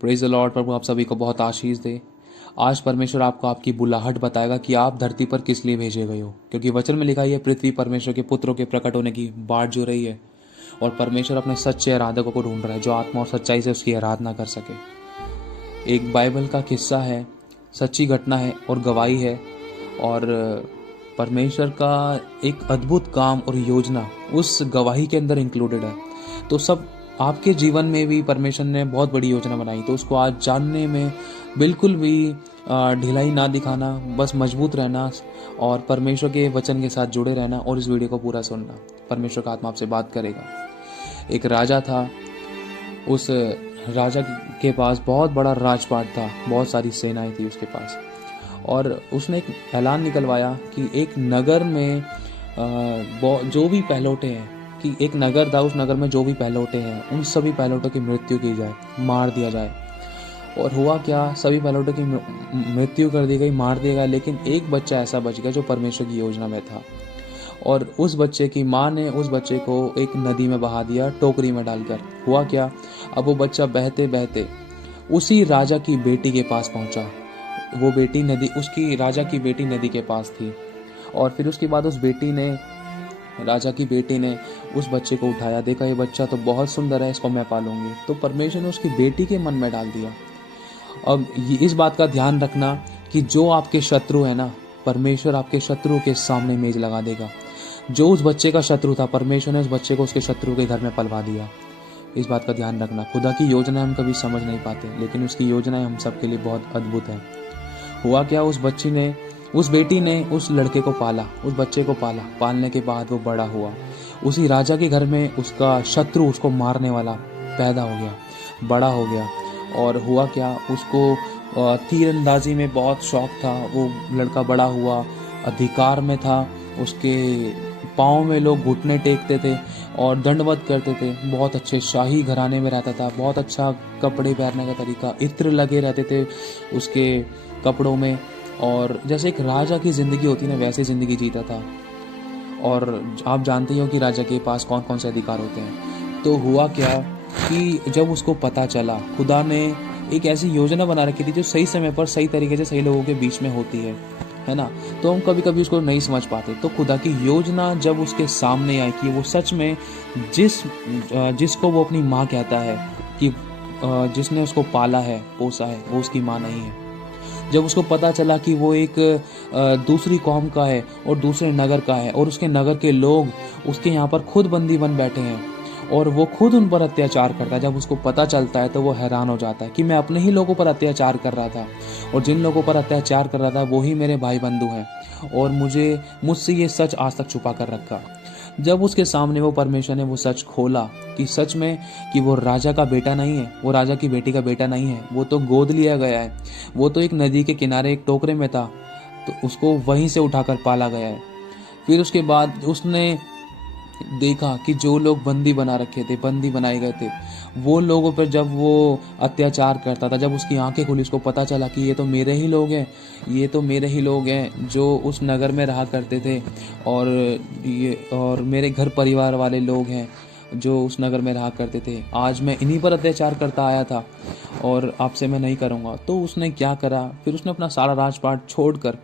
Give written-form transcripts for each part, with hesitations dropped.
Praise the Lord. प्रभु आप सभी को बहुत आशीष दे। आज परमेश्वर आपको आपकी बुलाहट बताएगा कि आप धरती पर किस लिए भेजे गए हो, क्योंकि वचन में लिखा है पृथ्वी परमेश्वर के पुत्रों के प्रकट होने की बाट जो रही है, और परमेश्वर अपने सच्चे आराधकों को ढूंढ रहा है जो आत्मा और सच्चाई से उसकी आराधना कर सके। एक बाइबल का किस्सा है, सच्ची घटना है और गवाही है, और परमेश्वर का एक अद्भुत काम और योजना उस गवाही के अंदर इंक्लूडेड है। तो सब आपके जीवन में भी परमेश्वर ने बहुत बड़ी योजना बनाई, तो उसको आज जानने में बिल्कुल भी ढिलाई ना दिखाना, बस मजबूत रहना और परमेश्वर के वचन के साथ जुड़े रहना और इस वीडियो को पूरा सुनना। परमेश्वर का आत्मा आपसे बात करेगा। एक राजा था, उस राजा के पास बहुत बड़ा राजपाट था, बहुत सारी सेनाएं थी उसके पास, और उसने एक ऐलान निकलवाया कि एक नगर में जो भी पहलौठे हैं, कि एक नगर था, उस नगर में जो भी पहलौठे हैं उन सभी पहलौठों की मृत्यु की जाए, मार दिया जाए। और हुआ क्या, सभी पहलौठों की मृत्यु कर दी गई, मार दिया गया, लेकिन एक बच्चा ऐसा बच गया जो परमेश्वर की योजना में था। और उस बच्चे की माँ ने उस बच्चे को एक नदी में बहा दिया, टोकरी में डालकर। हुआ क्या, अब वो बच्चा बहते बहते उसी राजा की बेटी के पास पहुंचा। वो बेटी नदी, उसकी राजा की बेटी नदी के पास थी, और फिर उसके बाद उस बेटी ने, राजा की बेटी ने उस बच्चे को उठाया, देखा ये बच्चा तो बहुत सुंदर है, इसको मैं पालूंगी। तो परमेश्वर ने उसकी बेटी के मन में डाल दिया। अब इस बात का ध्यान रखना कि जो आपके शत्रु है ना, परमेश्वर आपके शत्रु के सामने मेज लगा देगा। जो उस बच्चे का शत्रु था, परमेश्वर ने उस बच्चे को उसके शत्रु के घर में पलवा दिया। इस बात का ध्यान रखना। खुदा की योजना हम कभी समझ नहीं पाते, लेकिन उसकी योजनाएं हम सबके लिए बहुत अद्भुत है। हुआ क्या, उस बेटी ने उस लड़के को पाला, उस बच्चे को पाला। पालने के बाद वो बड़ा हुआ, उसी राजा के घर में उसका शत्रु, उसको मारने वाला पैदा हो गया, बड़ा हो गया। और हुआ क्या, उसको तीरंदाजी में बहुत शौक था। वो लड़का बड़ा हुआ, अधिकार में था, उसके पाँव में लोग घुटने टेकते थे और दंडवत करते थे। बहुत अच्छे शाही घराने में रहता था, बहुत अच्छा कपड़े पहनने का तरीका, इत्र लगे रहते थे उसके कपड़ों में, और जैसे एक राजा की ज़िंदगी होती है ना, वैसे ज़िंदगी जीता था। और आप जानते ही हो कि राजा के पास कौन कौन से अधिकार होते हैं। तो हुआ क्या कि जब उसको पता चला, खुदा ने एक ऐसी योजना बना रखी थी जो सही समय पर सही तरीके से सही लोगों के बीच में होती है ना। तो हम कभी कभी उसको नहीं समझ पाते। तो खुदा की योजना जब उसके सामने आई कि वो सच में जिसको वो अपनी माँ कहता है, कि जिसने उसको पाला है, पोसा है, वो उसकी माँ नहीं है। जब उसको पता चला कि वो एक दूसरी कौम का है और दूसरे नगर का है, और उसके नगर के लोग उसके यहाँ पर खुद बंदी बन बैठे हैं और वो खुद उन पर अत्याचार करता है, जब उसको पता चलता है तो वो हैरान हो जाता है कि मैं अपने ही लोगों पर अत्याचार कर रहा था, और जिन लोगों पर अत्याचार कर रहा था वो ही मेरे भाई बंधु हैं, और मुझसे ये सच आज तक छुपा कर रखा। जब उसके सामने वो परमेश्वर ने वो सच खोला कि सच में कि वो राजा का बेटा नहीं है, वो राजा की बेटी का बेटा नहीं है, वो तो गोद लिया गया है, वो तो एक नदी के किनारे एक टोकरे में था, तो उसको वहीं से उठाकर पाला गया है। फिर उसके बाद उसने देखा कि जो लोग बंदी बना रखे थे, बंदी बनाए गए थे, वो लोगों पर जब वो अत्याचार करता था, जब उसकी आंखें खुली, उसको पता चला कि ये तो मेरे ही लोग हैं, ये तो मेरे ही लोग हैं जो उस नगर में रहा करते थे, और मेरे घर परिवार वाले लोग हैं जो उस नगर में रहा करते थे। आज मैं इन्हीं पर अत्याचार करता आया था और आपसे मैं नहीं करूँगा। तो उसने क्या करा, फिर उसने अपना सारा राजपाट छोड़कर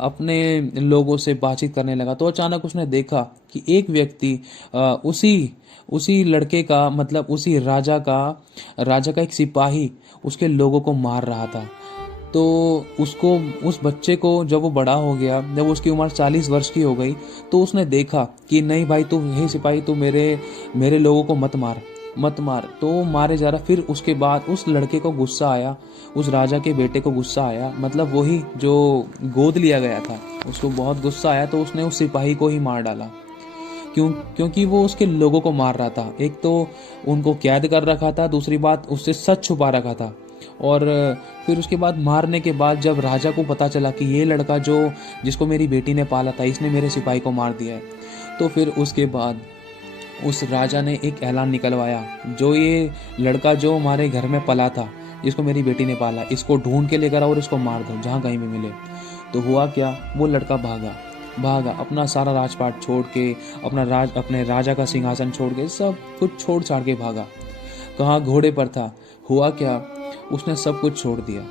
अपने लोगों से बातचीत करने लगा। तो अचानक उसने देखा कि एक व्यक्ति उसी लड़के का, मतलब उसी राजा का एक सिपाही उसके लोगों को मार रहा था। तो उस बच्चे को जब वो बड़ा हो गया, जब उसकी उम्र 40 वर्ष की हो गई, तो उसने देखा कि नहीं भाई, तू हे सिपाही, तू मेरे लोगों को मत मार। तो मारे जा रहा। फिर उसके बाद उस लड़के को गुस्सा आया, उस राजा के बेटे को गुस्सा आया, मतलब वही जो गोद लिया गया था, उसको बहुत गुस्सा आया। तो उसने उस सिपाही को ही मार डाला। क्योंकि वो उसके लोगों को मार रहा था। एक तो उनको कैद कर रखा था, दूसरी बात उससे सच छुपा रखा था। और फिर उसके बाद मारने के बाद जब राजा को पता चला कि ये लड़का जिसको मेरी बेटी ने पाला था, इसने मेरे सिपाही को मार दिया है, तो फिर उसके बाद उस राजा ने एक ऐलान निकलवाया, जो ये लड़का जो हमारे घर में पला था, जिसको मेरी बेटी ने पाला, इसको ढूंढ के लेकर आओ और इसको मार दो जहाँ कहीं भी मिले। तो हुआ क्या, वो लड़का भागा अपना सारा राजपाट छोड़ के, अपने राजा का सिंहासन छोड़ के, सब कुछ छोड़ छाड़ के भागा। कहाँ, घोड़े पर था। हुआ क्या, उसने सब कुछ छोड़ दिया,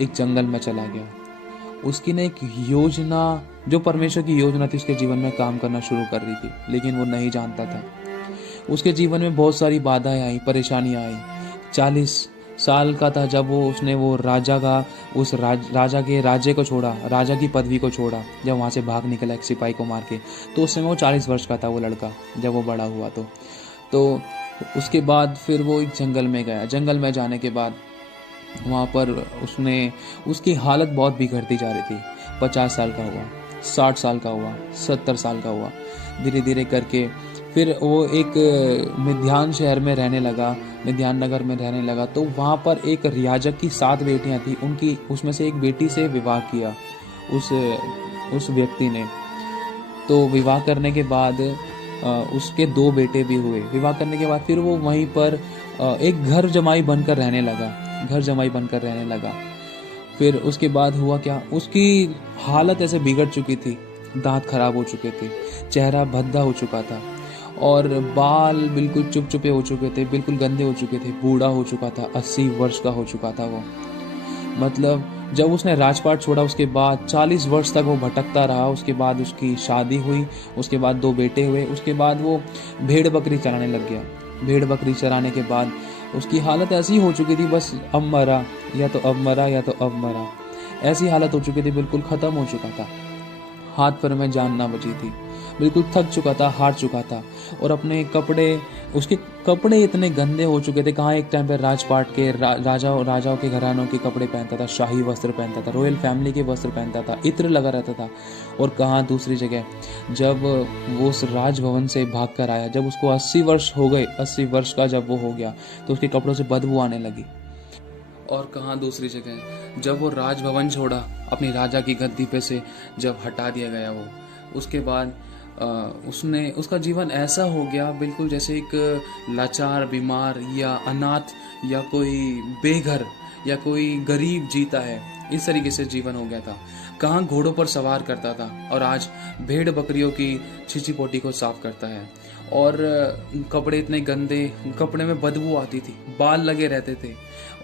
एक जंगल में चला गया। उसकी ने एक योजना, जो परमेश्वर की योजना थी, उसके जीवन में काम करना शुरू कर रही थी, लेकिन वो नहीं जानता था। उसके जीवन में बहुत सारी बाधाएं आई, परेशानियां आई। 40 साल का था जब उसने वो राजा का, उस राजा के राज्य को छोड़ा, राजा की पदवी को छोड़ा, जब वहाँ से भाग निकला एक सिपाही को मार के। तो उस समय वो 40 वर्ष का था वो लड़का, जब वो बड़ा हुआ। तो उसके बाद फिर वो एक जंगल में गया। जंगल में जाने के बाद वहाँ पर उसकी हालत बहुत बिगड़ती जा रही थी। 50 साल का हुआ, 60 साल का हुआ, 70 साल का हुआ। धीरे धीरे करके फिर वो एक मिध्यान शहर में रहने लगा, मिध्यान नगर में रहने लगा। तो वहाँ पर एक याजक की 7 बेटियां थी, उनकी उसमें से एक बेटी से विवाह किया उस व्यक्ति ने। तो विवाह करने के बाद उसके 2 बेटे भी हुए। विवाह करने के बाद फिर वो वहीं पर एक घर जमाई बनकर रहने लगा। फिर उसके बाद हुआ क्या, उसकी हालत ऐसे बिगड़ चुकी थी, दांत खराब हो चुके थे, चेहरा भद्दा हो चुका था, और बाल बिल्कुल चुपचुपे हो चुके थे, बिल्कुल गंदे हो चुके थे, बूढ़ा हो चुका था, 80 वर्ष का हो चुका था वो। मतलब जब उसने राजपाट छोड़ा उसके बाद 40 वर्ष तक वो भटकता रहा। उसके बाद उसकी शादी हुई, उसके बाद 2 बेटे हुए। उसके बाद वो भेड़ बकरी चराने लग गया। भेड़ बकरी चराने के बाद उसकी हालत ऐसी हो चुकी थी, बस अब मरा या तो अब मरा या तो अब मरा, ऐसी हालत हो चुकी थी, बिल्कुल ख़त्म हो चुका था। हाथ पैर में जान ना बची थी, बिल्कुल थक चुका था, हार चुका था। और अपने उसके कपड़े इतने गंदे हो चुके थे। कहाँ एक टाइम पर राजपाट के राजाओं के घरानों के कपड़े पहनता था, शाही वस्त्र पहनता था, रॉयल फैमिली के वस्त्र पहनता था, इत्र लगा रहता था। और कहाँ दूसरी जगह जब वो उस राजभवन से भाग कर आया, जब उसको 80 वर्ष हो गए, 80 वर्ष का जब वो हो गया, तो उसके कपड़ों से बदबू आने लगी। और कहाँ दूसरी जगह जब वो राजभवन छोड़ा, अपनी राजा की गद्दी पे से जब हटा दिया गया वो, उसके बाद उसका जीवन ऐसा हो गया बिल्कुल जैसे एक लाचार, बीमार या अनाथ या कोई बेघर या कोई गरीब जीता है, इस तरीके से जीवन हो गया था। कहाँ घोड़ों पर सवार करता था और आज भेड़ बकरियों की छिछी पोटी को साफ करता है। और कपड़े इतने गंदे, कपड़े में बदबू आती थी, बाल लगे रहते थे,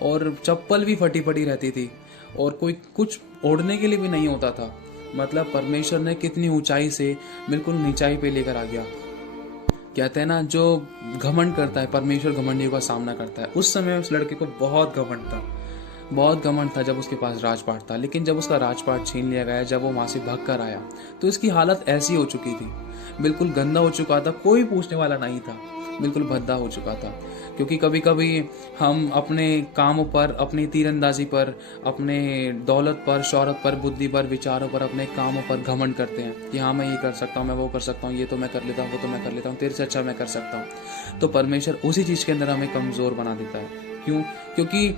और चप्पल भी फटी फटी रहती थी, और कोई कुछ ओढ़ने के लिए भी नहीं होता था। मतलब परमेश्वर ने कितनी ऊंचाई से बिल्कुल नीचाई पे लेकर आ गया। कहते हैं ना, जो घमंड करता है, परमेश्वर घमंडियों का सामना करता है। उस समय उस लड़के को बहुत घमंड था जब उसके पास राजपाट था। लेकिन जब उसका राजपाट छीन लिया गया, जब वो वहां से भाग कर आया, तो इसकी हालत ऐसी हो चुकी थी, बिल्कुल गंदा हो चुका था, कोई पूछने वाला नहीं था, बिल्कुल भद्दा हो चुका था। क्योंकि कभी कभी हम अपने कामों पर, अपनी तीरंदाजी पर, अपने दौलत पर, शौहरत पर, बुद्धि पर, विचारों पर, अपने कामों पर घमंड करते हैं कि हाँ मैं ये कर सकता हूँ, मैं वो कर सकता हूँ, ये तो मैं कर लेता हूँ, वो तो मैं कर लेता हूँ, तेरे से अच्छा मैं कर सकता हूँ। तो परमेश्वर उसी चीज़ के अंदर हमें कमज़ोर बना देता है। क्यों? क्योंकि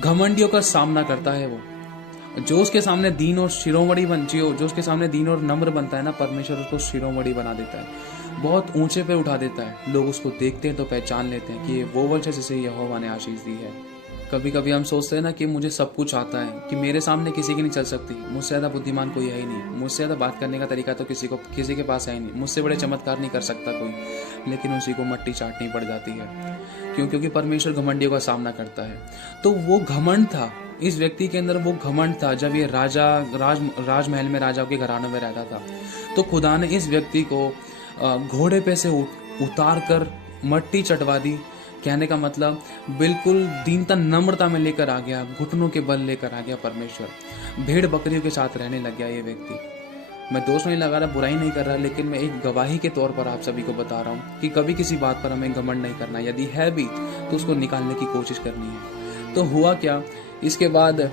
घमंडियों का सामना करता है वो। जो उसके सामने दीन और शिरोमणि जो उसके सामने दीन और नम्र बनता है ना, परमेश्वर उसको शिरोमणि बना देता है, बहुत ऊंचे पे उठा देता है। लोग उसको देखते हैं तो पहचान लेते हैं कि ये वो वंश है जिसे यहोवा ने आशीष दी है। कभी कभी हम सोचते हैं ना कि मुझे सब कुछ आता है, कि मेरे सामने किसी की नहीं चल सकती, मुझसे ज़्यादा बुद्धिमान कोई है ही नहीं, मुझसे ज़्यादा बात करने का तरीका तो किसी के पास है ही नहीं, मुझसे बड़े चमत्कार नहीं कर सकता कोई। लेकिन उसी को मट्टी चाटनी पड़ जाती है। क्यों? क्योंकि परमेश्वर घमंडियों का सामना करता है। तो वो घमंड था इस व्यक्ति के अंदर, वो घमंड था जब ये राजमहल में राजाओं के घरानों में रहता था। तो खुदा ने इस व्यक्ति को घोड़े पे से उतार कर मट्टी चटवा दी। कहने का मतलब बिल्कुल दीनता, नम्रता में लेकर आ गया, घुटनों के बल लेकर आ गया परमेश्वर। भेड़ बकरियों के साथ रहने लग गया ये व्यक्ति। मैं दोष नहीं लगा रहा, बुराई नहीं कर रहा, लेकिन मैं एक गवाही के तौर पर आप सभी को बता रहा हूँ कि कभी किसी बात पर हमें घमंड नहीं करना, यदि है भी तो उसको निकालने की कोशिश करनी है। तो हुआ क्या, इसके बाद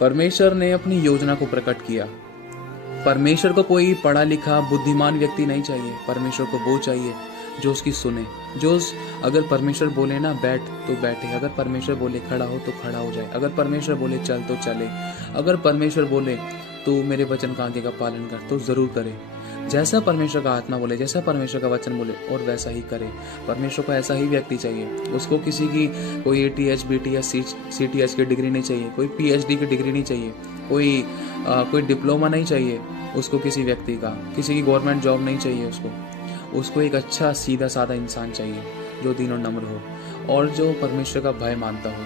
परमेश्वर ने अपनी योजना को प्रकट किया। परमेश्वर को कोई पढ़ा लिखा बुद्धिमान व्यक्ति नहीं चाहिए, परमेश्वर को वो चाहिए जो उसकी सुने, अगर परमेश्वर बोले ना बैठ तो बैठे, अगर परमेश्वर बोले खड़ा हो तो खड़ा हो जाए, अगर परमेश्वर बोले चल तो चले, अगर परमेश्वर बोले तो मेरे वचन का आगे का पालन कर तो जरूर करे। जैसा परमेश्वर का आत्मा बोले, जैसा परमेश्वर का वचन बोले, और वैसा ही करे। परमेश्वर को ऐसा ही व्यक्ति चाहिए। उसको किसी की कोई ATH BTS CTH की डिग्री नहीं चाहिए, कोई PhD की डिग्री नहीं चाहिए, कोई डिप्लोमा नहीं चाहिए उसको, किसी व्यक्ति का किसी की गवर्नमेंट जॉब नहीं चाहिए उसको एक अच्छा सीधा साधा इंसान चाहिए जो दीन और नम्र हो और जो परमेश्वर का भय मानता हो।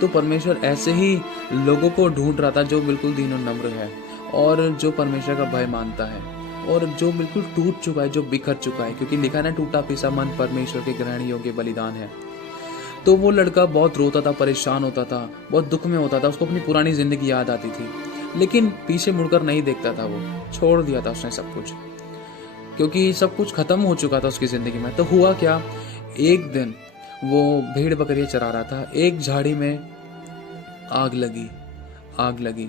तो परमेश्वर ऐसे ही लोगों को ढूंढ रहा था जो बिल्कुल दीन और नम्र है और जो परमेश्वर का भय मानता है और जो बिल्कुल टूट चुका है, जो बिखर चुका है, क्योंकि लिखा है ना, टूटा पिसा मन परमेश्वर के ग्रहण योग्य बलिदान है। तो वो लड़का बहुत रोता था, परेशान होता था, बहुत दुख में होता था, उसको अपनी पुरानी जिंदगी याद आती थी, लेकिन पीछे मुड़कर नहीं देखता था। वो छोड़ दिया था उसने सब कुछ, क्योंकि सब कुछ खत्म हो चुका था उसकी जिंदगी में। तो हुआ क्या, एक दिन वो भेड़ बकरियां चरा रहा था, एक झाड़ी में आग लगी।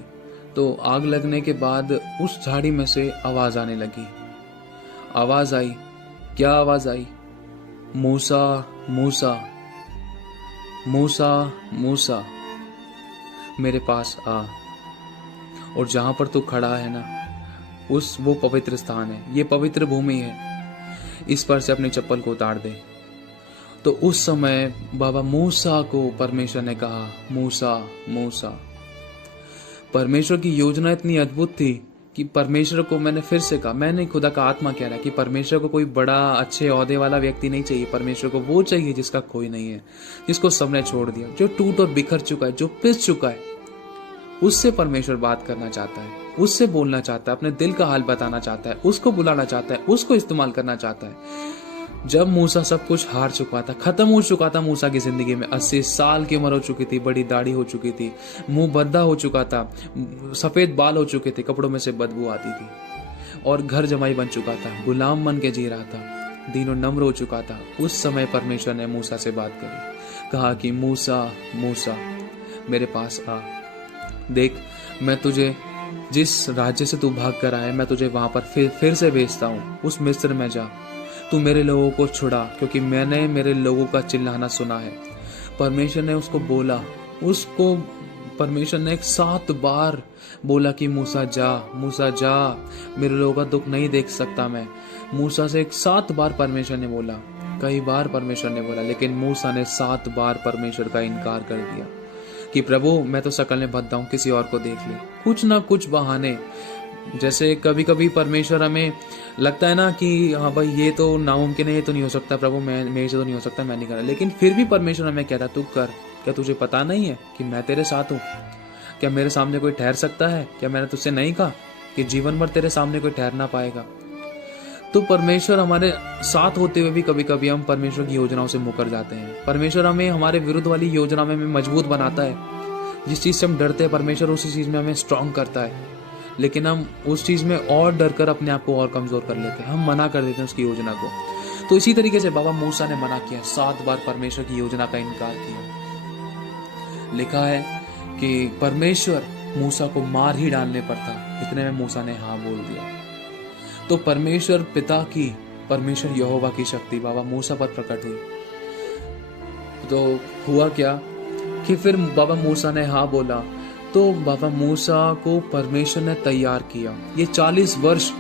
तो आग लगने के बाद उस झाड़ी में से आवाज आने लगी। आवाज आई, क्या आवाज आई? मूसा मूसा मूसा मूसा मेरे पास आ। और जहां पर तू खड़ा है ना, वो पवित्र स्थान है, ये पवित्र भूमि है, इस पर से अपनी चप्पल को उतार दे। तो उस समय बाबा मूसा को परमेश्वर ने कहा, मूसा मूसा। परमेश्वर की योजना इतनी अद्भुत थी कि परमेश्वर को, मैंने फिर से कहा, मैंने खुदा का आत्मा कह रहा है कि परमेश्वर को कोई बड़ा अच्छे ओहदे वाला व्यक्ति नहीं चाहिए। परमेश्वर को वो चाहिए जिसका कोई नहीं है, जिसको सबने छोड़ दिया, जो टूट और बिखर चुका है, जो पिस चुका है। उससे परमेश्वर बात करना चाहता है, उससे बोलना चाहता है, अपने दिल का हाल बताना चाहता है, उसको बुलाना चाहता है, उसको इस्तेमाल करना चाहता है। जब मूसा सब कुछ हार चुका था, खत्म हो चुका था मूसा की जिंदगी में, 80 साल की उम्र हो चुकी थी, बड़ी दाढ़ी हो चुकी थी, मुंह भद्दा हो चुका था, सफेद बाल हो चुके थे, कपड़ों में से बदबू आती थी, और घर जमाई बन चुका था, गुलाम बन के जी रहा था, दीन और नम्र हो चुका था। उस समय परमेश्वर ने मूसा से बात करी, कहा कि मूसा मूसा मेरे पास आ। देख, मैं तुझे जिस राज्य से तू भाग कर आया, मैं तुझे वहां पर फिर से भेजता हूँ। उस मिस्र में जा, तू मेरे लोगों को छुड़ा, क्योंकि मैंने मेरे लोगों का चिल्लाना सुना है। परमेश्वर ने उसको बोला, उसको परमेश्वर ने 7 बार बोला कि मूसा जा, मेरे लोगों का दुख नहीं देख सकता मैं। मूसा से 7 बार परमेश्वर ने बोला, कई बार परमेश्वर ने बोला, लेकिन मूसा ने 7 बार परमेश्वर का इनकार कर दिया कि प्रभु मैं तो शकल में भद्दा हूं, किसी और को देख ले। कुछ ना कुछ बहाने, जैसे कभी कभी परमेश्वर हमें लगता है ना कि हाँ भाई ये तो नामुमकिन है, ये तो नहीं हो सकता प्रभु, मैं मेरे से तो नहीं हो सकता, मैं नहीं कर रहा, लेकिन फिर भी परमेश्वर हमें कहता तू कर। क्या तुझे पता नहीं है कि मैं तेरे साथ हूँ? क्या मेरे सामने कोई ठहर सकता है? क्या मैंने तुझसे नहीं कहा कि जीवन भर तेरे सामने कोई ठहर ना पाएगा? तो परमेश्वर हमारे साथ होते हुए भी कभी कभी हम परमेश्वर की योजनाओं से मुकर जाते हैं। परमेश्वर हमें हमारे विरुद्ध वाली योजना में मजबूत बनाता है। जिस चीज से हम डरते हैं, परमेश्वर उसी चीज में हमें स्ट्रांग करता है, लेकिन हम उस चीज में और डर कर अपने आप को और कमजोर कर लेते हैं, हम मना कर देते हैं उसकी योजना को। तो इसी तरीके से बाबा मूसा ने मना किया, 7 बार परमेश्वर की योजना का इनकार किया। लिखा है कि परमेश्वर मूसा को मार ही डालने पर था, इतने में मूसा ने हाँ बोल दिया। तो परमेश्वर पिता की, परमेश्वर यहोवा की शक्ति बाबा मूसा पर प्रकट हुई। तो हुआ क्या कि फिर बाबा मूसा ने हाँ बोला, तो बाबा मूसा को परमेश्वर ने तैयार किया। ये 40 वर्ष,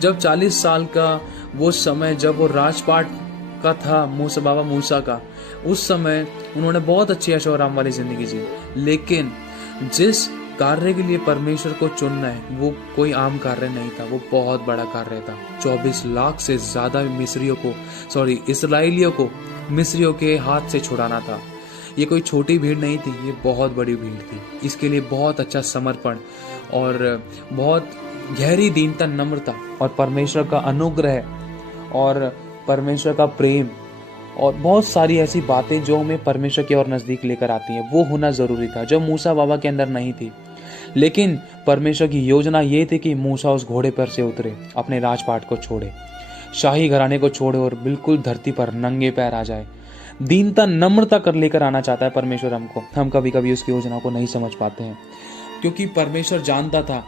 जब 40 साल का वो समय, जब वो राजपाट का था बाबा मूसा का, उस समय उन्होंने बहुत अच्छी ऐशो आराम वाली जिंदगी जी। लेकिन जिस कार्य के लिए परमेश्वर को चुनना है, वो कोई आम कार्य नहीं था, वो बहुत बड़ा कार्य था। 24 लाख से ज्यादा इसराइलियों को मिस्रियों के हाथ से छुड़ाना था। ये कोई छोटी भीड़ नहीं थी, ये बहुत बड़ी भीड़ थी। इसके लिए बहुत अच्छा समर्पण और बहुत गहरी दीनता, नम्रता और परमेश्वर का अनुग्रह और परमेश्वर का प्रेम और बहुत सारी ऐसी बातें जो हमें परमेश्वर की ओर नजदीक लेकर आती हैं, वो होना जरूरी था, जो मूसा बाबा के अंदर नहीं थी। लेकिन परमेश्वर की योजना ये थी कि मूसा उस घोड़े पर से उतरे, अपने राजपाट को छोड़े, शाही घराने को छोड़े और बिल्कुल धरती पर नंगे पैर आ जाए। दीनता, नम्रता कर लेकर आना चाहता है परमेश्वर हमको। हम कभी कभी उसकी योजना को नहीं समझ पाते हैं, क्योंकि परमेश्वर जानता था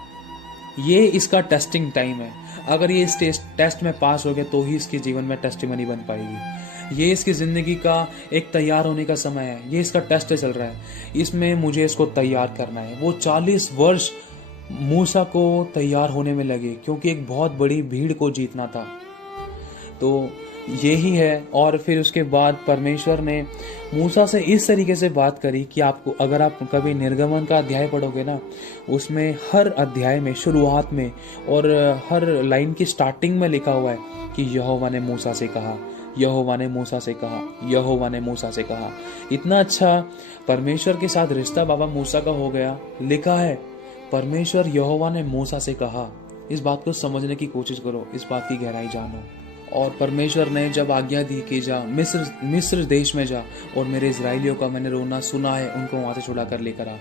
ये इसका टेस्टिंग टाइम है। अगर ये इस टेस्ट में पास हो गया तो ही इसके जीवन में टेस्टिमनी बन पाएगी। ये इसकी जिंदगी का एक तैयार होने का समय है, ये इसका टेस्ट चल रहा है, इसमें मुझे इसको तैयार करना है। वो 40 वर्ष मूसा को तैयार होने में लगे, क्योंकि एक बहुत बड़ी भीड़ को जीतना था। तो यही है। और फिर उसके बाद परमेश्वर ने मूसा से इस तरीके से बात करी कि आपको, अगर आप कभी निर्गमन का अध्याय पढ़ोगे ना, उसमें हर अध्याय में शुरुआत में और हर लाइन की स्टार्टिंग में लिखा हुआ है कि यहोवा ने मूसा से कहा, यहोवा ने मूसा से कहा, यहोवा ने मूसा से कहा। इतना अच्छा परमेश्वर के साथ रिश्ता बाबा मूसा का हो गया। लिखा है परमेश्वर यहोवा ने मूसा से कहा। इस बात को समझने की कोशिश करो, इस बात की गहराई जानो। और परमेश्वर ने जब आज्ञा दी कि जा मिस्र देश में जा और मेरे इजराइलियों का मैंने रोना सुना है, उनको वहां से छुड़ा कर लेकर आ।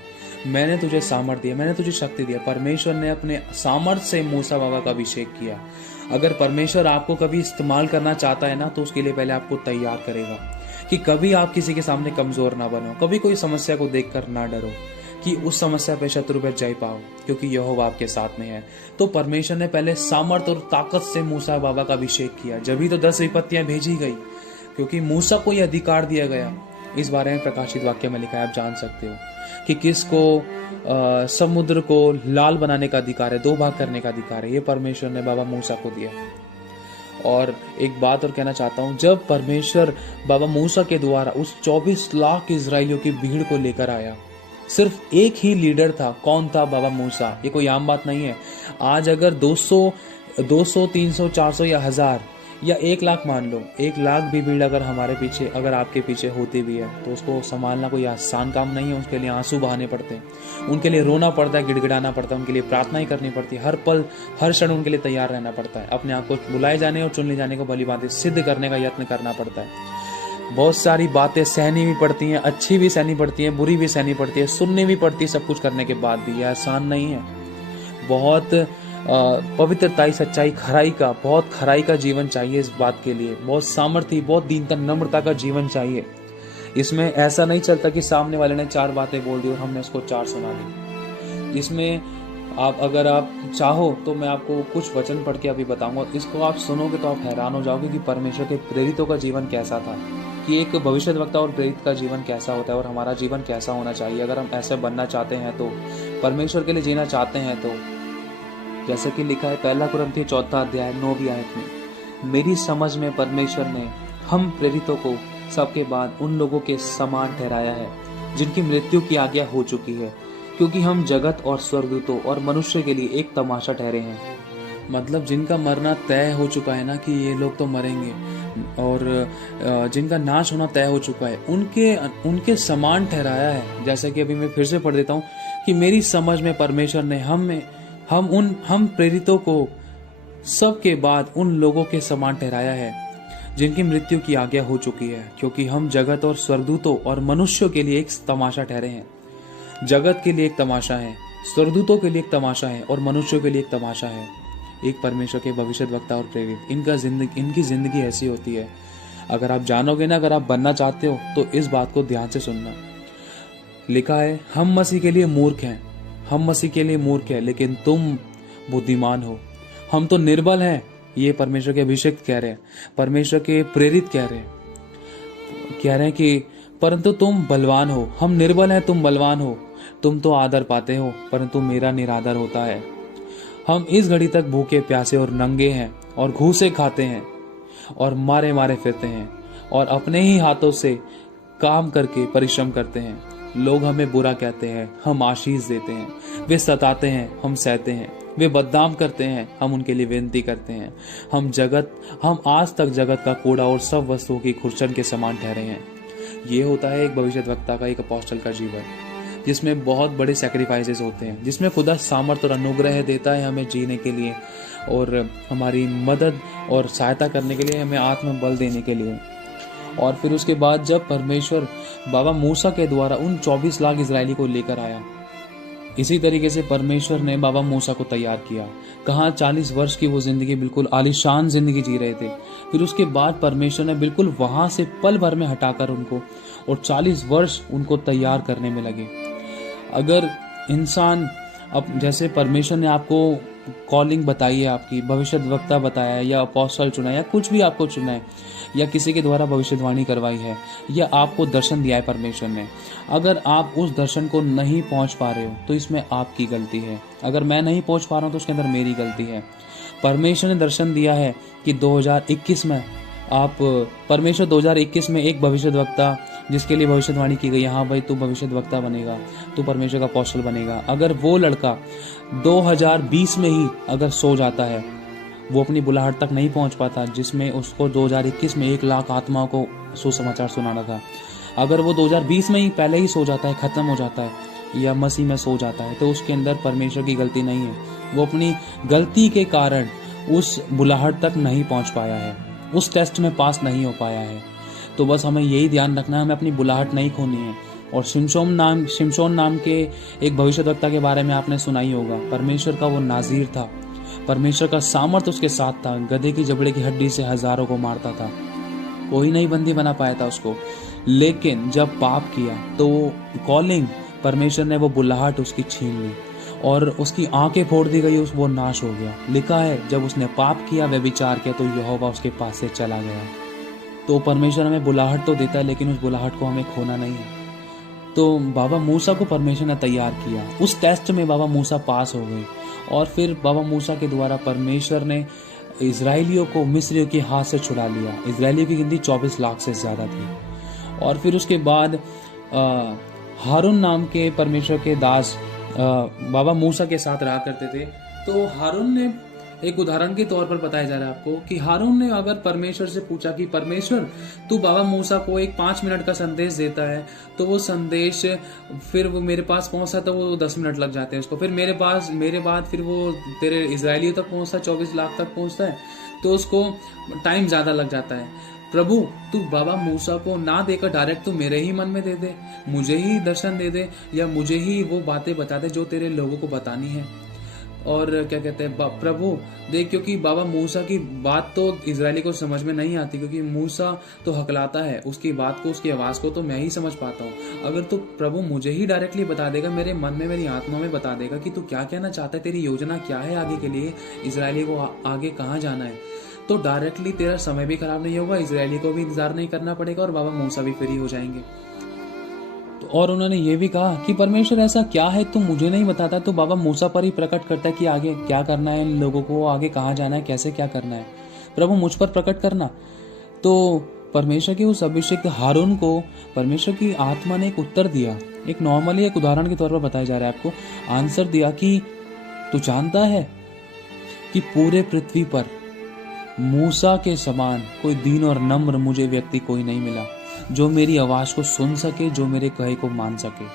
मैंने तुझे सामर्थ दिया, मैंने तुझे शक्ति दिया। परमेश्वर ने अपने सामर्थ से मूसा बाबा का अभिषेक किया। अगर परमेश्वर आपको कभी इस्तेमाल करना चाहता है ना, तो उसके लिए पहले आपको तैयार करेगा कि कभी आप किसी के सामने कमजोर ना बनो, कभी कोई समस्या को देखकर ना डरो कि उस समस्या पे शत्रु पे जय पाओ, क्योंकि यहोवा आपके साथ में है। तो परमेश्वर ने पहले सामर्थ और ताकत से मूसा बाबा का अभिषेक किया, जब ही तो 10 विपत्तियां भेजी गई, क्योंकि मूसा को यह अधिकार दिया गया। इस बारे में प्रकाशित वाक्य में लिखा है, आप जान सकते हो कि किसको समुद्र को लाल बनाने का अधिकार है, 2 भाग करने का अधिकार है। ये परमेश्वर ने बाबा मूसा को दिया। और एक बात और कहना चाहता हूं, जब परमेश्वर बाबा मूसा के द्वारा उस 24 लाख इजराइलियों की भीड़ को लेकर आया, सिर्फ एक ही लीडर था। कौन था? बाबा मूसा। ये कोई आम बात नहीं है। आज अगर 200, 300, 400 या 1000 या 1 लाख मान लो, 1 लाख भी भीड़ अगर हमारे पीछे, अगर आपके पीछे होती भी है, तो उसको संभालना कोई आसान काम नहीं है। उसके लिए आंसू बहाने पड़ते हैं, उनके लिए रोना पड़ता है, गिड़गिड़ाना पड़ता है, उनके लिए प्रार्थना ही करनी पड़ती है। हर पल हर क्षण उनके लिए तैयार रहना पड़ता है। अपने आप को बुलाए जाने और चुन ले जाने को भली बातें सिद्ध करने का यत्न करना पड़ता है। बहुत सारी बातें सहनी भी पड़ती हैं, अच्छी भी सहनी पड़ती हैं, बुरी भी सहनी पड़ती है, सुननी भी पड़ती है। सब कुछ करने के बाद भी यह आसान नहीं है। बहुत पवित्रताई, सच्चाई, बहुत खराई का जीवन चाहिए इस बात के लिए। बहुत सामर्थ्य, बहुत दीनता, नम्रता का जीवन चाहिए। इसमें ऐसा नहीं चलता कि सामने वाले ने 4 बातें बोल दी और हमने उसको 4 सुना दी। इसमें अगर आप चाहो तो मैं आपको कुछ वचन पढ़ के अभी बताऊंगा। इसको आप सुनोगे तो आप हैरान हो जाओगे कि परमेश्वर के प्रेरितों का जीवन कैसा था, कि एक भविष्यद्वक्ता और प्रेरित का जीवन कैसा होता है और हमारा जीवन कैसा होना चाहिए। अगर हम ऐसे बनना चाहते हैं, तो परमेश्वर के लिए जीना चाहते हैं, तो जैसे कि लिखा है 1 कुरिन्थियों 4 अध्याय 9वीं आयत में, मेरी समझ में परमेश्वर ने हम प्रेरितों को सबके बाद उन लोगों के समान ठहराया है जिनकी मृत्यु की आज्ञा हो चुकी है, क्योंकि हम जगत और स्वर्गदूतों और मनुष्य के लिए एक तमाशा ठहरे हैं। मतलब जिनका मरना तय हो चुका है ना, कि ये लोग तो मरेंगे, और जिनका नाश होना तय हो चुका है, उनके समान ठहराया है। जैसे कि अभी मैं फिर से पढ़ देता हूँ कि मेरी समझ में परमेश्वर ने हम प्रेरितों को सबके बाद उन लोगों के समान ठहराया है जिनकी मृत्यु की आज्ञा हो चुकी है, क्योंकि हम जगत और स्वर्गदूतों और मनुष्यों के लिए एक तमाशा ठहरे हैं। जगत के लिए एक तमाशा है, स्वर्गदूतों के लिए एक तमाशा है, और मनुष्यों के लिए एक तमाशा है। एक परमेश्वर के भविष्यद्वक्ता और प्रेरित, इनकी जिंदगी ऐसी होती है। अगर आप जानोगे ना, अगर आप बनना चाहते हो, तो इस बात को ध्यान से सुनना। लिखा है हम मसीह के लिए मूर्ख हैं, हम मसीह के लिए मूर्ख हैं, लेकिन तुम बुद्धिमान हो। हम तो निर्बल हैं, ये परमेश्वर के अभिषेक कह रहे हैं, परमेश्वर के प्रेरित कह रहे हैं कि परंतु तुम बलवान हो। हम निर्बल हैं, तुम बलवान हो। तुम तो आदर पाते हो, परंतु मेरा निरादर होता है। हम इस घड़ी तक भूखे प्यासे और नंगे हैं, और घूसे खाते हैं, और मारे मारे फिरते हैं, और अपने ही हाथों से काम करके परिश्रम करते हैं। लोग हमें बुरा कहते हैं, हम आशीष देते हैं। वे सताते हैं, हम सहते हैं। वे बदनाम करते हैं, हम उनके लिए विनती करते हैं। हम आज तक जगत का कूड़ा और सब वस्तुओं की खुरचन के समान ठहरे हैं। ये होता है एक भविष्यद्वक्ता का, एक अपोस्टल का जीवन, जिसमें बहुत बड़े सैक्रिफाइसेस होते हैं, जिसमें खुदा सामर्थ और अनुग्रह देता है हमें जीने के लिए, और हमारी मदद और सहायता करने के लिए, हमें आत्मबल देने के लिए। और फिर उसके बाद जब परमेश्वर बाबा मूसा के द्वारा उन 24 लाख इजरायली को लेकर आया, इसी तरीके से परमेश्वर ने बाबा मूसा को तैयार किया। कहाँ 40 वर्ष की वो जिंदगी, बिल्कुल आलीशान जिंदगी जी रहे थे। फिर उसके बाद परमेश्वर ने बिल्कुल वहां से पल भर में हटाकर उनको, और 40 वर्ष उनको तैयार करने में लगे। अगर इंसान, अब जैसे परमेश्वर ने आपको कॉलिंग बताई है, आपकी भविष्यद्वक्ता बताया है, या अपोस्टल चुना है, या कुछ भी आपको चुना है, या किसी के द्वारा भविष्यवाणी करवाई है, या आपको दर्शन दिया है परमेश्वर ने, अगर आप उस दर्शन को नहीं पहुंच पा रहे हो, तो इसमें आपकी गलती है। अगर मैं नहीं पहुंच पा रहा हूं, तो उसके अंदर मेरी गलती है। परमेश्वर ने दर्शन दिया है कि 2021 में परमेश्वर 2021 में एक भविष्यद्वक्ता, जिसके लिए भविष्यवाणी की गई, हाँ भाई तू भविष्यद्वक्ता बनेगा, तू परमेश्वर का अपोस्टल बनेगा, अगर वो लड़का 2020 में ही अगर सो जाता है, वो अपनी बुलाहट तक नहीं पहुंच पाता, जिसमें उसको 2021 में 1 लाख आत्माओं को सुसमाचार सुनाना था। अगर वो 2020 में ही पहले ही सो जाता है, ख़त्म हो जाता है या मसीह में सो जाता है, तो उसके अंदर परमेश्वर की गलती नहीं है। वो अपनी गलती के कारण उस बुलाहट तक नहीं पहुंच पाया है, उस टेस्ट में पास नहीं हो पाया है। तो बस हमें यही ध्यान रखना है, हमें अपनी बुलाहट नहीं खोनी है। और शिमशोन नाम के एक भविष्यद्वक्ता के बारे में आपने सुना ही होगा। परमेश्वर का वो नाज़ीर था, परमेश्वर का सामर्थ उसके साथ था, गधे की जबड़े की हड्डी से हजारों को मारता था, कोई नहीं बंदी बना पाया था उसको। लेकिन जब पाप किया तो कॉलिंग, परमेश्वर ने वो बुलाहट उसकी छीन ली और उसकी आंखें फोड़ दी गई, वो नाश हो गया। लिखा है जब उसने पाप किया, व्यभिचार किया, तो यहोवा उसके पास से चला गया। तो परमेश्वर हमें बुलाहट तो देता है, लेकिन उस बुलाहट को हमें खोना नहीं है। तो बाबा मूसा को परमेश्वर ने तैयार किया, उस टेस्ट में बाबा मूसा पास हो गए और फिर बाबा मूसा के द्वारा परमेश्वर ने इजराइलियों को मिस्रियों के हाथ से छुड़ा लिया। इजराइलियों की गिनती 24 लाख से ज़्यादा थी। और फिर उसके बाद हारून नाम के परमेश्वर के दास बाबा मूसा के साथ रहा करते थे। तो हारून ने, एक उदाहरण के तौर पर बताया जा रहा है आपको कि हारून ने अगर परमेश्वर से पूछा कि परमेश्वर तू बाबा मूसा को एक 5 मिनट का संदेश देता है, तो वो संदेश फिर वो मेरे पास पहुंचता तो वो 10 मिनट लग जाते हैं उसको, फिर मेरे बाद फिर वो तेरे इजराइलियों तक पहुंचता है, 24 लाख तक पहुंचता है, तो उसको टाइम ज़्यादा लग जाता है। प्रभु तू बाबा मूसा को ना देकर डायरेक्ट तू मेरे ही मन में दे दे, मुझे ही दर्शन दे दे, या मुझे ही वो बातें बता दे जो तेरे लोगों को बतानी है। और क्या कहते हैं, प्रभु देख, क्योंकि बाबा मूसा की बात तो इजरायली को समझ में नहीं आती, क्योंकि मूसा तो हकलाता है, उसकी बात को, उसकी आवाज़ को तो मैं ही समझ पाता हूँ। अगर तू प्रभु मुझे ही डायरेक्टली बता देगा, मेरे मन में, मेरी आत्मा में बता देगा कि तू क्या कहना चाहता है, तेरी योजना क्या है आगे के लिए, इजरायली को आगे कहाँ जाना है, तो डायरेक्टली तेरा समय भी खराब नहीं होगा, इजरायली को भी इंतजार नहीं करना पड़ेगा और बाबा मूसा भी फ्री हो जाएंगे। और उन्होंने ये भी कहा कि परमेश्वर ऐसा क्या है तुम मुझे नहीं बताता, तो बाबा मूसा पर ही प्रकट करता है कि आगे क्या करना है, इन लोगों को आगे कहाँ जाना है, कैसे क्या करना है, प्रभु मुझ पर प्रकट करना। तो परमेश्वर के उस अभिषेक हारून को परमेश्वर की आत्मा ने एक उत्तर दिया, एक नॉर्मली एक उदाहरण के तौर पर बताया जा रहा है आपको, आंसर दिया कि तू जानता है कि पूरे पृथ्वी पर मूसा के समान कोई दीन और नम्र मुझे व्यक्ति कोई नहीं मिला जो मेरी आवाज को सुन सके, जो मेरे कहे को मान सके।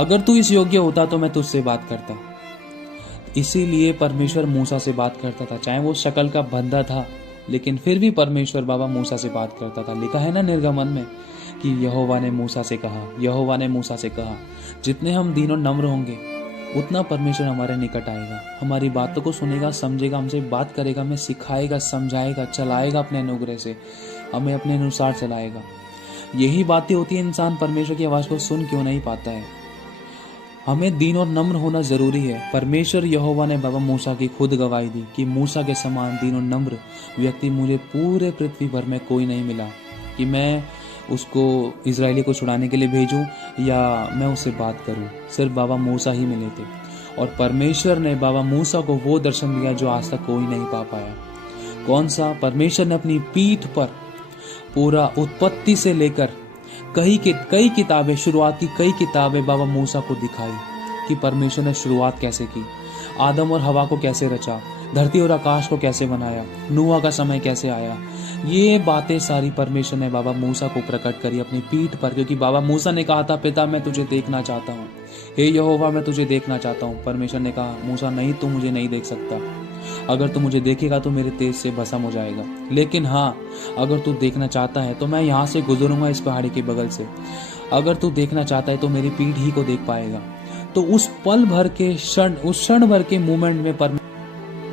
अगर तू इस योग्य होता तो मैं तुझसे बात करता। इसीलिए परमेश्वर मूसा से बात करता था, चाहे वो शक्ल का बंधा था, लेकिन फिर भी परमेश्वर बाबा मूसा से बात करता था। लिखा है ना निर्गमन में कि यहोवा ने मूसा से कहा, यहोवा ने मूसा से कहा। जितने हम दीन और नम्र होंगे उतना परमेश्वर हमारे निकट आएगा, हमारी बातों को सुनेगा, समझेगा, हमसे बात करेगा, हमें सिखाएगा, समझाएगा, चलाएगा, अपने अनुग्रह से हमें अपने अनुसार चलाएगा। यही बातें होती है, इंसान परमेश्वर की आवाज़ को सुन क्यों नहीं पाता है। हमें दीन और नम्र होना जरूरी है। परमेश्वर यहोवा ने बाबा मूसा की खुद गवाही दी कि मूसा के समान दीन और नम्र व्यक्ति मुझे पूरे पृथ्वी भर में कोई नहीं मिला, कि मैं उसको इजरायली को छुड़ाने के लिए भेजूं या मैं उससे बात करूं। सिर्फ बाबा मूसा ही मिले थे और परमेश्वर ने बाबा मूसा को वो दर्शन दिया जो आज तक कोई नहीं पा पाया। कौन सा? परमेश्वर ने अपनी पीठ पर पूरा उत्पत्ति से लेकर कई किताबें, शुरुआत की कई किताबें बाबा मूसा को दिखाई कि परमेश्वर ने शुरुआत कैसे की, आदम और हवा को कैसे रचा, धरती और आकाश को कैसे बनाया, नूह का समय कैसे आया। ये बातें सारी परमेश्वर ने बाबा मूसा को प्रकट करी अपनी पीठ पर, क्योंकि बाबा मूसा ने कहा था, पिता मैं तुझे देखना चाहता हूँ, हे यहोवा मैं तुझे देखना चाहता हूँ। परमेश्वर ने कहा, मूसा नहीं, तू मुझे नहीं देख सकता, अगर तू मुझे देखेगा तो मेरे तेज से भस्म हो जाएगा, लेकिन हाँ अगर तू देखना चाहता है तो मैं यहाँ से गुजरूंगा इस पहाड़ी के बगल से, अगर तू देखना चाहता है तो मेरी पीठ ही को देख पाएगा। तो उस पल भर के क्षण भर के मोमेंट में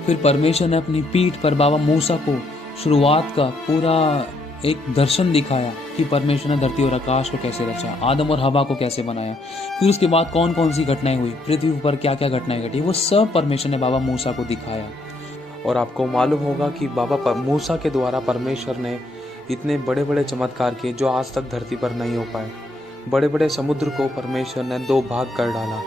फिर परमेश्वर ने अपनी पीठ पर बाबा मूसा को शुरुआत का पूरा एक दर्शन दिखाया कि परमेश्वर ने धरती और आकाश को कैसे रचा, आदम और हवा को कैसे बनाया, फिर उसके बाद कौन कौन सी घटनाएं हुई, पृथ्वी पर क्या क्या घटनाएं घटी, वो सब परमेश्वर ने बाबा मूसा को दिखाया। और आपको मालूम होगा कि बाबा मूसा के द्वारा परमेश्वर ने इतने बड़े बड़े चमत्कार किए जो आज तक धरती पर नहीं हो पाए। बड़े बड़े समुद्र को परमेश्वर ने 2 भाग कर डाला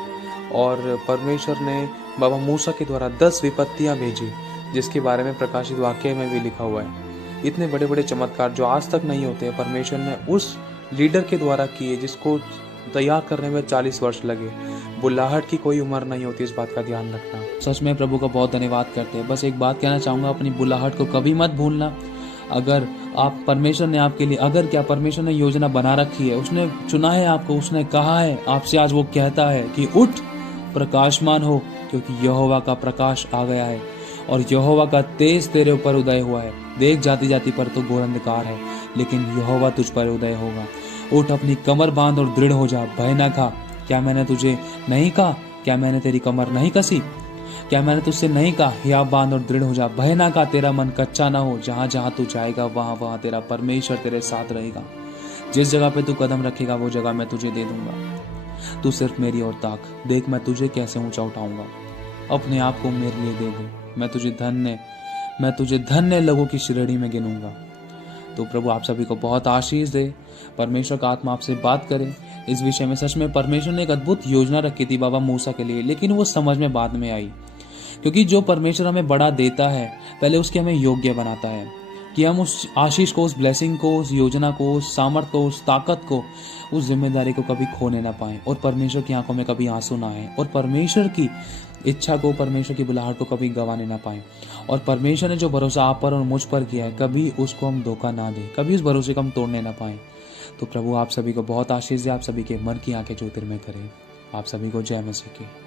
और परमेश्वर ने बाबा मूसा के द्वारा 10 विपत्तियां भेजी, जिसके बारे में प्रकाशित वाक्य में भी लिखा हुआ है। इतने बड़े बड़े चमत्कार जो आज तक नहीं होते, परमेश्वर ने उस लीडर के द्वारा किए जिसको तैयार करने में 40 वर्ष लगे। बुल्लाहट की कोई उम्र नहीं होती, इस बात का ध्यान रखना। सच में प्रभु का बहुत धन्यवाद करते हैं। बस एक बात कहना चाहूँगा, अपनी बुल्लाहट को कभी मत भूलना। अगर आप परमेश्वर ने आपके लिए, अगर क्या परमेश्वर ने योजना बना रखी है, उसने चुना है आपको, उसने कहा है आपसे, आज वो कहता है कि उठ प्रकाशमान हो, क्योंकि यहोवा का प्रकाश आ गया है और यहोवा का तेज तेरे ऊपर उदय हुआ है। देख जाति जाति पर तो घोर अंधकार है, लेकिन यहोवा तुझ पर उदय होगा। उठ, अपनी कमर बांध और दृढ़ हो जा, भय न खा। क्या मैंने तुझे नहीं कहा? क्या मैंने तेरी कमर नहीं कसी? क्या मैंने तुझसे नहीं कहा? या बांध और दृढ़ हो जा, भय ना खा, तेरा मन कच्चा ना हो। जहां जहां तू जाएगा वहां वहां तेरा परमेश्वर तेरे साथ रहेगा। जिस जगह पे तू कदम रखेगा वो जगह मैं तुझे दे दूंगा। तू सिर्फ मेरी ओर ताक, देख मैं तुझे कैसे ऊंचा उठाऊंगा। अपने आप को मेरे लिए दे दे, मैं तुझे धन्य लोगों की श्रेणी में गिनूंगा। तो प्रभु आप सभी को बहुत आशीष दे। परमेश्वर का आत्मा आपसे बात करे इस विषय में। सच में परमेश्वर ने एक अद्भुत योजना रखी थी बाबा मूसा के लिए, लेकिन वो समझ में बाद में आई। क्योंकि जो परमेश्वर हमें बड़ा देता है, पहले उसके हमें योग्य बनाता है कि हम उस आशीष को, उस ब्लेसिंग को, उस योजना को, उस सामर्थ को, उस ताकत को, उस जिम्मेदारी को कभी खोने ना पाए और परमेश्वर की आंखों में कभी आंसू ना आए और परमेश्वर की इच्छा को, परमेश्वर की बुलाहट को कभी गंवाने ना पाए। और परमेश्वर ने जो भरोसा आप पर और मुझ पर किया है, कभी उसको हम धोखा ना दें, कभी उस भरोसे को हम तोड़ने ना पाए। तो प्रभु आप सभी को बहुत आशीष दे, आप सभी के मन की आंखें ज्योतिर्मय करें। आप सभी को जय मसीह की।